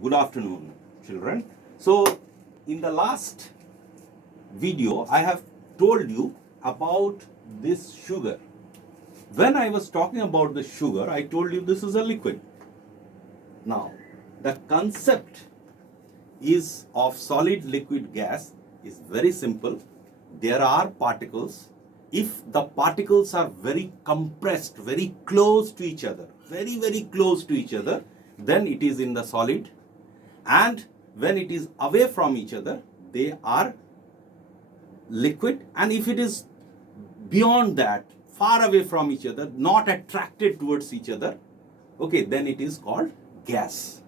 Good afternoon, children. So, in the last video, I have told you about this sugar. When I was talking about the sugar, I told you this is a liquid. Now, the concept is of solid, liquid, gas is very simple. There are particles. If the particles are very compressed, very close to each other, very close to each other, then it is in the solid. And when it is away from each other, they are liquid. And if it is beyond that, far away from each other, not attracted towards each other, okay, then it is called gas.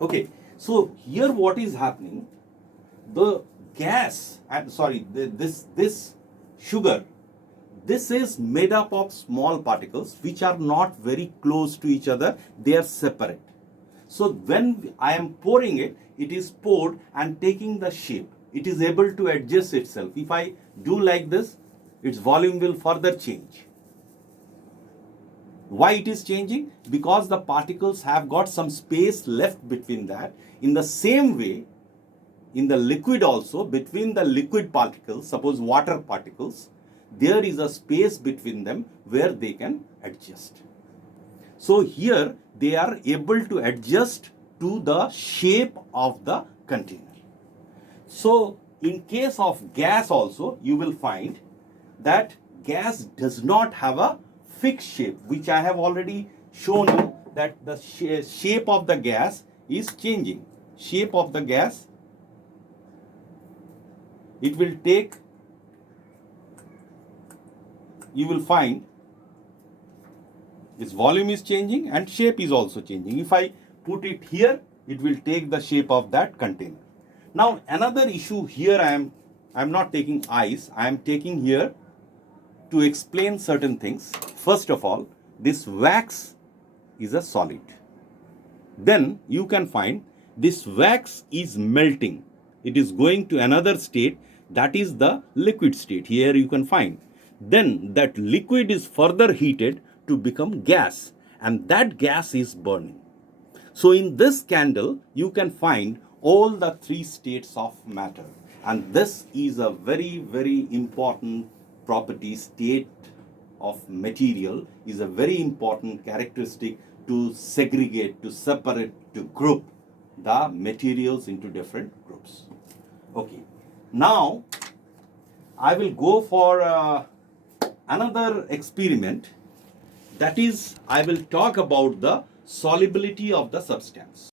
Okay, so here what is happening, the gas, this sugar, this is made up of small particles which are not very close to each other, they are separate. So when I am pouring it, it is poured and taking the shape. It is able to adjust itself. If I do like this, its volume will further change. Why it is changing? Because the particles have got some space left between that. In the same way, in the liquid also, between the liquid particles, suppose water particles, there is a space between them where they can adjust. So here they are able to adjust to the shape of the container. So in case of gas also, you will find that gas does not have a fixed shape, which I have already shown you that the shape of the gas is changing. Shape of the gas, it will take, you will find its volume is changing and shape is also changing. If I put it here, it will take the shape of that container. Now another issue here, I am not taking ice, I am taking here to explain certain things. First of all, this wax is a solid. Then you can find this wax is melting. It is going to another state, that is the liquid state. Here you can find. Then that liquid is further heated to become gas, and that gas is burning. So in this candle, you can find all the three states of matter. And this is a very important property. State of material is a very important characteristic to segregate, to separate, to group the materials into different groups. Okay, now I will go for another experiment. That is, I will talk about the solubility of the substance.